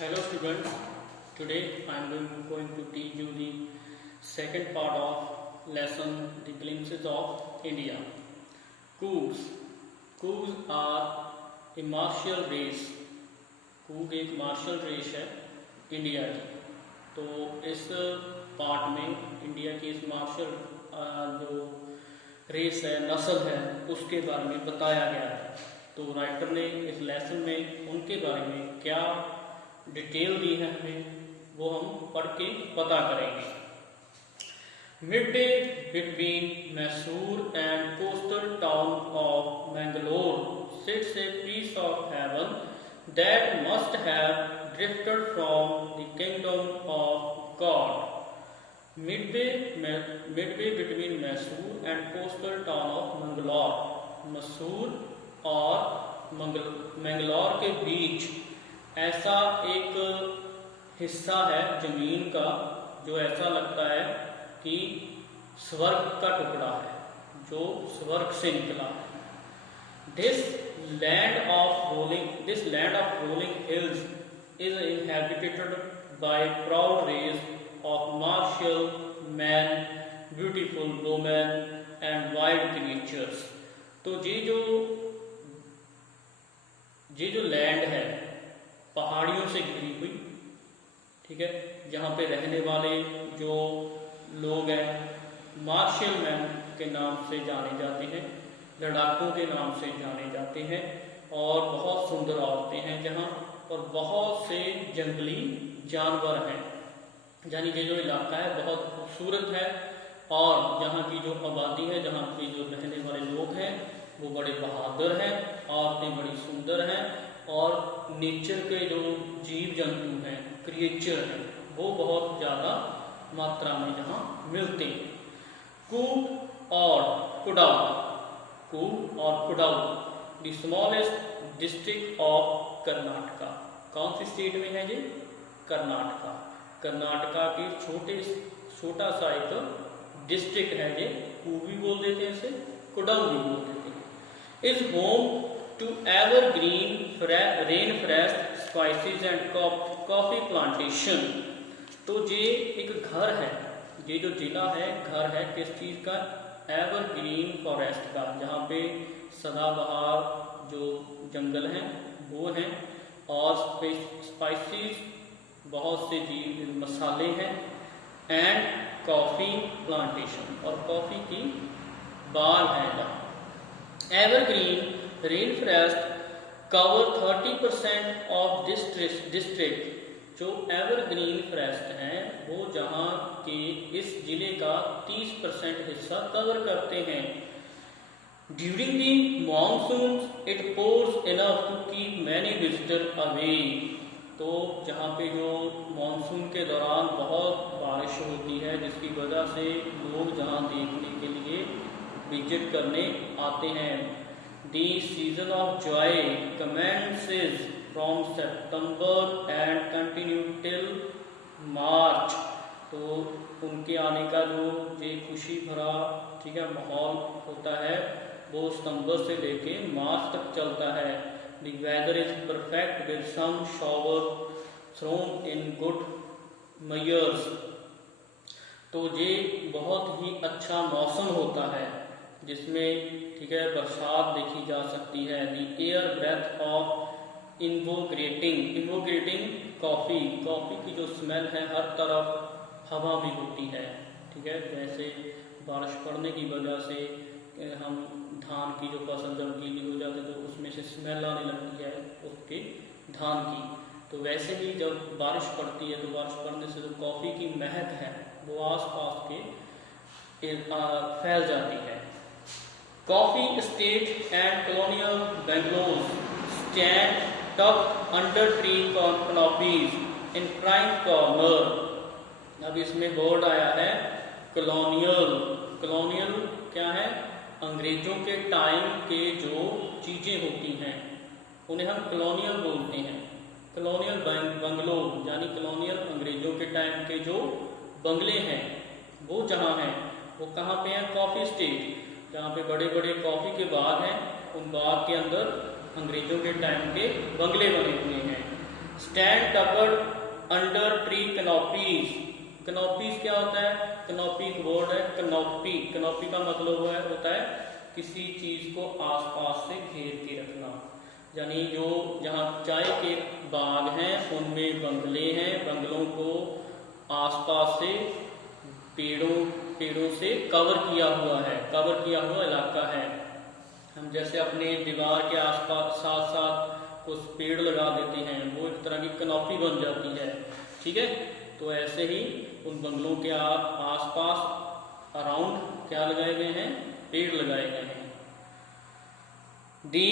Hello students, today I am going to teach you the second part of lesson The Glimpses of India. Coups. Coups are a martial race. कूग एक martial race है India की। तो इस part में India की इस martial जो race है, नस्ल है, उसके बारे में बताया गया है। तो राइटर ने इस लेसन में उनके बारे में क्या डिटेल दी है हमें, वो हम पढ़ के पता करेंगे। Midway between Mysore and coastal town of Mangalore sits a piece of heaven that must have drifted from the kingdom of God. Midway between Mysore and coastal town of Mangalore. Mysore और मैंगलोर के बीच ऐसा एक हिस्सा है जमीन का जो ऐसा लगता है कि स्वर्ग का टुकड़ा है, जो स्वर्ग से निकला है। This land of rolling hills is inhabited by proud race of martial men, beautiful women and wild creatures. तो ये जो लैंड है पहाड़ियों से घिरी हुई, ठीक है, जहाँ पे रहने वाले जो लोग हैं मार्शियल मैन के नाम से जाने जाते हैं, लड़ाकों के नाम से जाने जाते हैं, और बहुत सुंदर औरतें हैं जहाँ, और बहुत से जंगली जानवर हैं। यानी कि जो इलाका है बहुत खूबसूरत है, और यहाँ की जो आबादी है, जहाँ के जो रहने वाले लोग हैं वो बड़े बहादुर हैं, औरतें बड़ी सुंदर हैं, और नेचर के जो जीव जंतु हैं, क्रिएचर हैं, वो बहुत ज़्यादा मात्रा में यहाँ मिलते हैं। कूप और Kodagu the smallest district of Karnataka. कौन सी स्टेट में है ये? कर्नाटका। कर्नाटका के छोटा सा एक डिस्ट्रिक्ट है ये। कूप भी बोल देते हैं इसे, कुडाउ भी बोल देते हैं। Is home to evergreen rain forest spices and coffee plantation. तो ये एक घर है, ये जो जिला है घर है किस चीज़ का? एवरग्रीन फॉरेस्ट का, जहाँ पे सदाबहार जो जंगल हैं वो हैं, और स्पाइसेस बहुत से जीव मसाले हैं, एंड कॉफ़ी प्लांटेशन, और कॉफ़ी की बाग है जहाँ। Evergreen rain forest cover 30% of district. जो एवरग्रीन फॉरेस्ट हैं वो जहाँ के इस जिले का 30% हिस्सा कवर करते हैं। During the monsoon it pours enough to keep many visitor away. तो जहाँ पे जो मानसून के दौरान बहुत बारिश होती है, जिसकी वजह से लोग जहाँ देखने के लिए विजिट करने आते हैं। The season of joy commences from September and continue till March। तो उनके आने का जो ये खुशी भरा, ठीक है, माहौल होता है वो सितंबर से लेके मार्च तक चलता है। The weather is perfect with some shower thrown in good measures। तो ये बहुत ही अच्छा मौसम होता है जिसमें, ठीक है, बरसात देखी जा सकती है। The air breath of invigorating coffee की जो स्मेल है हर तरफ हवा में होती है, ठीक है। जैसे बारिश पड़ने की वजह से हम धान की जो फसल जब गीली हो जाती है तो उसमें से स्मेल आने लगती है उसके धान की, तो वैसे ही जब बारिश पड़ती है तो बारिश पड़ने से जो कॉफ़ी की महक है वो आसपास के फैल जाती है। Coffee state and colonial Bangalore stand tucked under tree canopies in prime corner। अब इसमें बोर्ड आया है कॉलोनियल क्या है? अंग्रेजों के टाइम के जो चीजें होती हैं उन्हें हम कॉलोनियल बोलते हैं। कॉलोनियल बंगलो यानी कॉलोनियल अंग्रेजों के टाइम के जो बंगले हैं वो जहाँ हैं वो कहाँ पे हैं? कॉफी स्टेट, जहाँ पे बड़े बड़े कॉफी के बाग हैं, उन बाग के अंदर अंग्रेजों के टाइम के बंगले बने हुए हैं। Stand tucked under tree canopies. Canopies क्या होता है? कैनोपी एक वर्ड है, कैनोपी, कैनोपी का मतलब होता है किसी चीज को आसपास से घेर के रखना, यानी जो जहाँ चाय के बाग हैं उनमें बंगले हैं, बंगलों को आसपास से पेड़ों से कवर किया हुआ है, कवर किया हुआ इलाका है। हम जैसे अपने दीवार के आसपास साथ साथ कुछ पेड़ लगा देते हैं, वो एक तरह की कैनोपी बन जाती है, ठीक है। तो ऐसे ही उन बंगलों के आसपास अराउंड क्या लगाए गए हैं? पेड़ लगाए गए हैं। The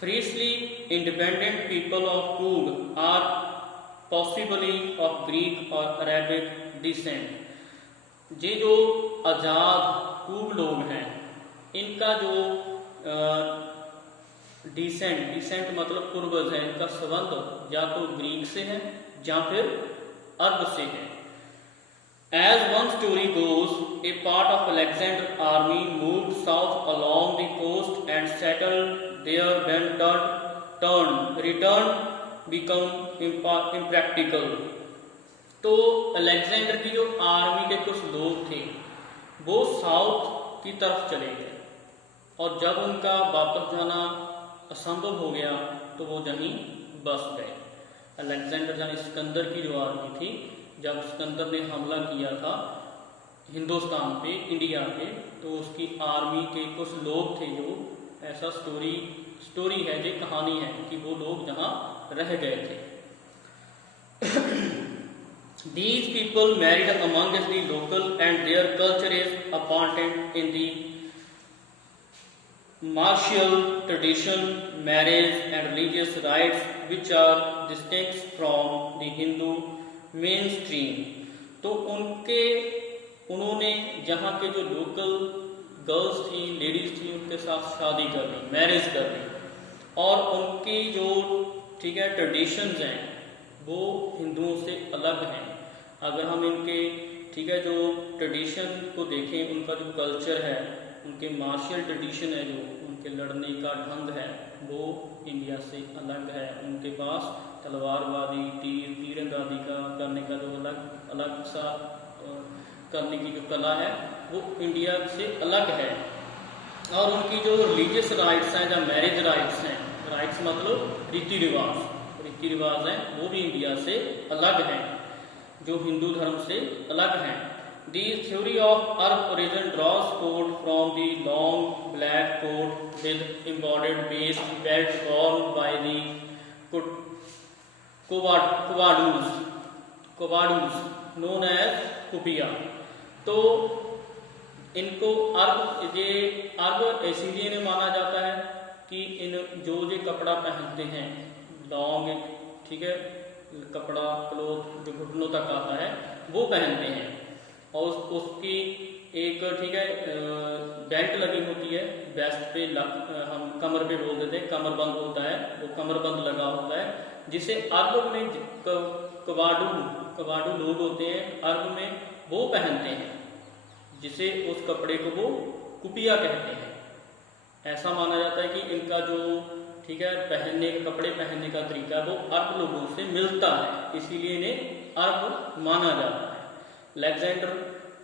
freely independent people of कूग आर पॉसिबली ऑफ ग्रीक और अरेबिक डिसेंट। ये जो आज़ाद कूग लोग हैं, इनका जो डिसेंट मतलब पूर्वज है, इनका संबंध या तो ग्रीक से है या फिर अरब से है। As one story goes, a part of Alexander's army moved south along the coast and settled there when return become impractical. तो अलेक्जेंडर की जो आर्मी के कुछ लोग थे वो साउथ की तरफ चले गए, और जब उनका वापस जाना असंभव हो गया तो वो जहीं बस गए। अलेक्जेंडर यानी सिकंदर की जो आर्मी थी, जब सिकंदर ने हमला किया था हिंदुस्तान पे, इंडिया पे, तो उसकी आर्मी के कुछ लोग थे जो, ऐसा स्टोरी है, ये कहानी है कि वो लोग जहाँ रह गए थे। These people married amongst the local and their culture is abundant in the martial tradition, marriage and religious rites which are distinct from the Hindu main stream. तो उन्होंने जहाँ के जो लोकल गर्ल्स थी, लेडीज थी, उनके साथ शादी कर ली, मैरिज कर ली, और उनकी जो ठीक है ट्रेडिशंस हैं वो हिंदुओं से अलग हैं। अगर हम इनके ठीक है जो ट्रेडिशन को देखें, उनका जो कल्चर है, उनके मार्शल ट्रेडिशन है, जो उनके लड़ने का ढंग है, वो इंडिया से अलग है। उनके पास तलवारबाजी, तीरंदाजी का करने का जो अलग सा करने की जो कला है वो इंडिया से अलग है। और उनकी जो रिलीजियस राइट्स हैं या मैरिज राइट्स हैं, राइट्स मतलब रीति रिवाज हैं, वो भी इंडिया से अलग हैं, जो हिंदू धर्म से अलग हैं। The theory of Arab origin draws coat from the long black coat with embroidered waist belt worn by the कोवाडूज known as कुपिया। तो इनको अर्ब इसीलिए ने माना जाता है कि इन जो ये कपड़ा पहनते हैं, लॉन्ग ठीक है कपड़ा, क्लोथ जो घुटनों तक आता है वो पहनते हैं, और उसकी एक ठीक है बेल्ट लगी होती है, वेस्ट पे हम कमर पे बोल देते हैं, कमरबंद होता है, वो कमरबंद लगा होता है, जिसे अरब में कवाडू लोग होते हैं अरब में वो पहनते हैं, जिसे उस कपड़े को वो कुपिया कहते हैं। ऐसा माना जाता है कि इनका जो ठीक है कपड़े पहनने का तरीका वो अरब लोगों से मिलता है, इसीलिए इन्हें अरब माना जाता है। अलेक्जेंडर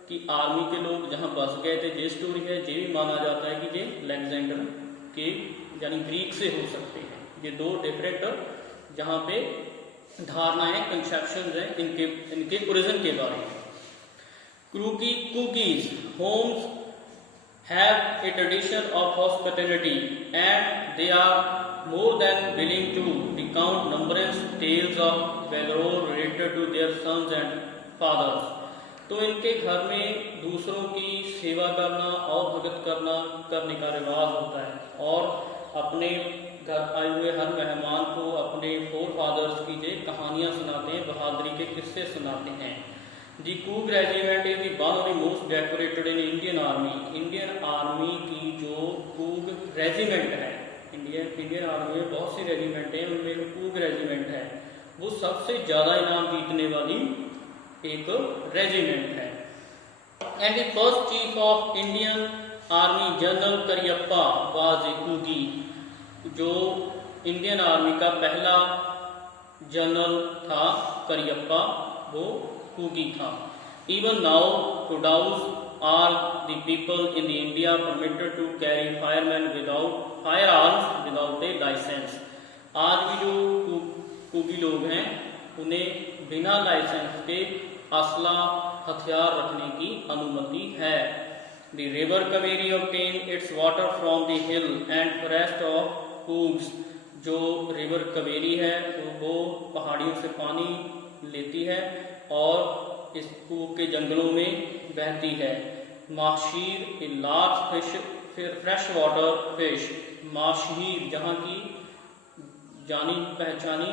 की आर्मी के लोग जहाँ बस गए थे, ये स्टोरी है, ये भी माना जाता है कि ये अलेक्जेंडर के यानी ग्रीक से हो सकते हैं। ये दो डिफरेंट जहाँ पे धारणाएं, कंसेप्शन हैं इनके ओरिजिन के बारे में। Cookies homes have a tradition of hospitality and they are more than willing to recount numerous tales of valor related to their sons and fathers। तो इनके घर में दूसरों की सेवा करना और भगत करने का रिवाज होता है, और अपने घर आए हुए हर मेहमान को अपने फोर फादर्स की जो कहानियाँ सुनाते हैं, बहादुरी के किस्से सुनाते हैं। दी कूग regiment is the one of the most decorated in Indian Army. Indian Army की जो कूग रेजिमेंट है, इंडियन आर्मी में बहुत सी रेजिमेंट हैं, उनमें जो कूग रेजिमेंट है वो सबसे ज़्यादा इनाम जीतने वाली एक रेजिमेंट है। And the first chief of Indian Army general Cariappa was a कूगी। जो इंडियन आर्मी का पहला जनरल था करियप्पा, वो कुकी था। Even now Kodavas are the people in the India permitted to carry fireman without firearms without a licence. आज भी जो कुकी लोग हैं उन्हें बिना लाइसेंस के असला हथियार रखने की अनुमति है। The river Kaveri obtain its water from the hill and forest of Cougs। जो रिवर कावेरी है वो पहाड़ियों से पानी लेती है और इस कूग के जंगलों में बहती है। Mahseer a large fish, freshwater fish. Mahseer जहाँ की जानी पहचानी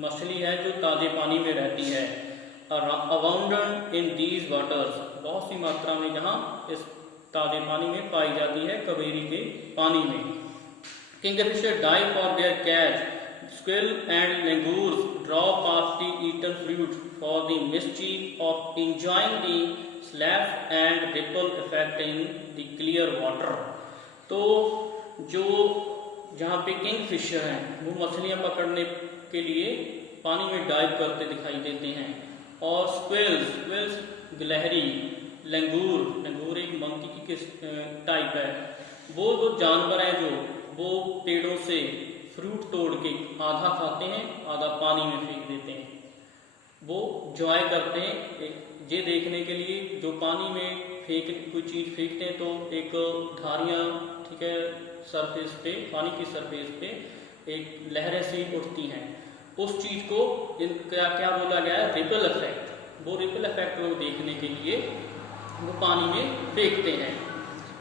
मछली है जो ताजे पानी में रहती है। अबाउंडेंट इन दीज वाटर्स, बहुत सी मात्रा में जहाँ इस ताजे पानी में पाई जाती है, कावेरी के पानी में। Kingfisher dive for their catch, squirrel and langurs draw past the eaten fruit for the mischief of enjoying the slap and ripple effect in the clear water. तो जो जहाँ पे किंगफिशर हैं वो मछलियाँ पकड़ने के लिए पानी में डाइव करते दिखाई देते हैं, और स्क्विल्स गिलहरी, लंगूर एक मंकी की किस टाइप है, वो जानवर हैं जो वो पेड़ों से फ्रूट तोड़ के आधा खाते हैं आधा पानी में फेंक देते हैं। वो जॉय करते हैं ये देखने के लिए, जो पानी में कोई चीज़ फेंकते हैं तो एक धारियाँ, ठीक है, सरफेस पे, पानी की सरफेस पे एक लहरें सी उठती हैं। उस चीज़ को क्या बोला गया है, रिपल इफेक्ट। वो रिपल इफेक्ट को देखने के लिए वो पानी में फेंकते हैं।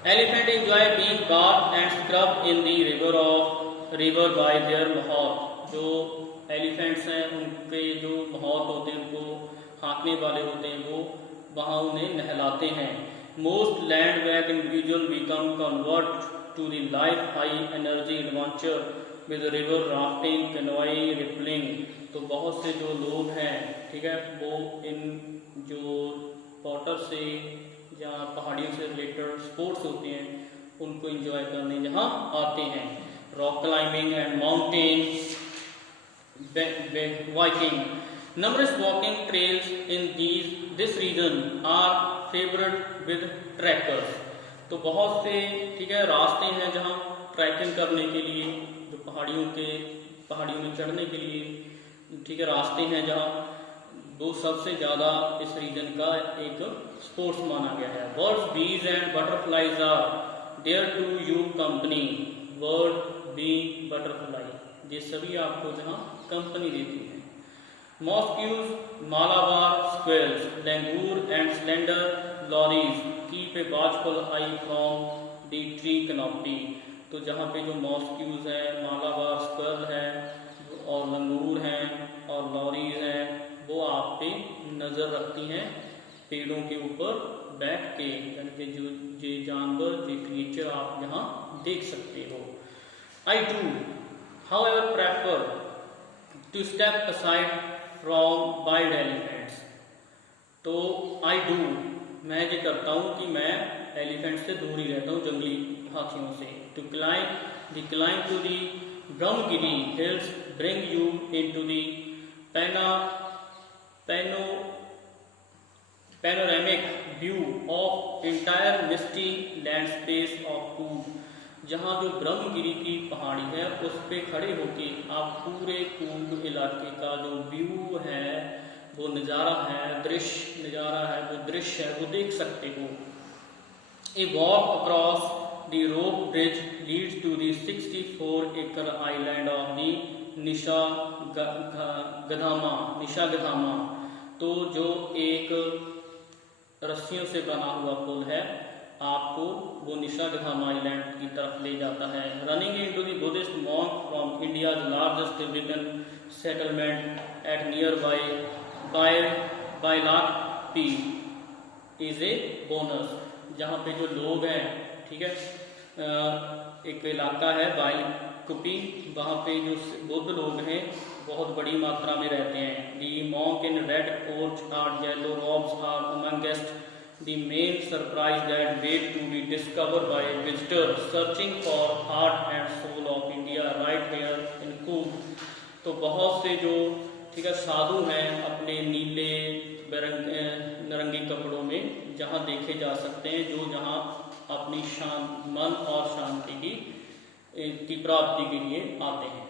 Elephant enjoy being bath and scrub in the river by their mahout. जो एलिफेंट्स हैं उनके जो महौत होते हैं, उनको हाँकने वाले होते हैं, वो वहाँ उन्हें नहलाते हैं। Most land back individual become convert to the life high energy adventure with river rafting, canoeing, rappelling. तो बहुत से जो लोग हैं, ठीक है, वो इन जो वाटर से या पहाड़ियों से रिलेटेड स्पोर्ट्स होते हैं उनको एंजॉय करने यहाँ आते हैं। Rock climbing and mountain biking. Numerous walking trails in this region are favored with trekkers। तो बहुत से, ठीक है, रास्ते हैं जहाँ ट्रैकिंग करने के लिए, जो पहाड़ियों में चढ़ने के लिए, ठीक है, रास्ते हैं जहाँ वो सबसे ज़्यादा इस रीजन का एक स्पोर्ट्स माना गया है। Birds, bees and butterflies are there to you company. Bird, bee, butterfly, ये सभी आपको जहाँ कंपनी देती है। Mosquitoes, Malabar squirrels, langur and slender lories keep a watchful eye from the tree canopy। तो जहाँ पे जो मॉस्क्यूज हैं, मालाबार स्क्विरल है और लंगूर हैं और लॉरीज हैं, वो आप पे नज़र रखती हैं पेड़ों के ऊपर बैठ के, यानी कि जो ये जानवर, ये क्रिएचर आप यहाँ देख सकते हो। I do, however, prefer to step aside from wild elephants. तो आई डू, मैं ये करता हूँ कि मैं एलिफेंट से दूर ही रहता हूँ, जंगली हाथियों से। To climb to the Brahmagiri hills bring you into the panoramic view of entire misty land space of कूग। जहाँ जो ब्रह्मगिरी की पहाड़ी है उस पे खड़े होके आप पूरे कूग इलाके का जो व्यू है, वो नज़ारा है, नज़ारा है, वो दृश्य है, वो देख सकते हो। A walk across the rope bridge leads to the 64 acre island of the Nisargadhama. तो जो एक रस्सियों से बना हुआ पुल है, आपको वो निशागधाम आइलैंड की तरफ ले जाता है। Running into the Buddhist monk from India's largest Tibetan settlement at near Bylakuppe is a bonus. जहाँ पे जो लोग हैं, ठीक है, एक इलाका है बायलाकुप्पी, वहाँ पे जो बुद्ध लोग हैं बहुत बड़ी मात्रा में रहते हैं। The monk in red coach or yellow robes are amongst the main surprise that wait to be discovered by visitors searching for heart and soul of India right here in Coog। तो बहुत से जो ठीक है साधु हैं अपने नीले नारंगी कपड़ों में जहाँ देखे जा सकते हैं, जो जहाँ अपनी मन और शांति की प्राप्ति के लिए आते हैं।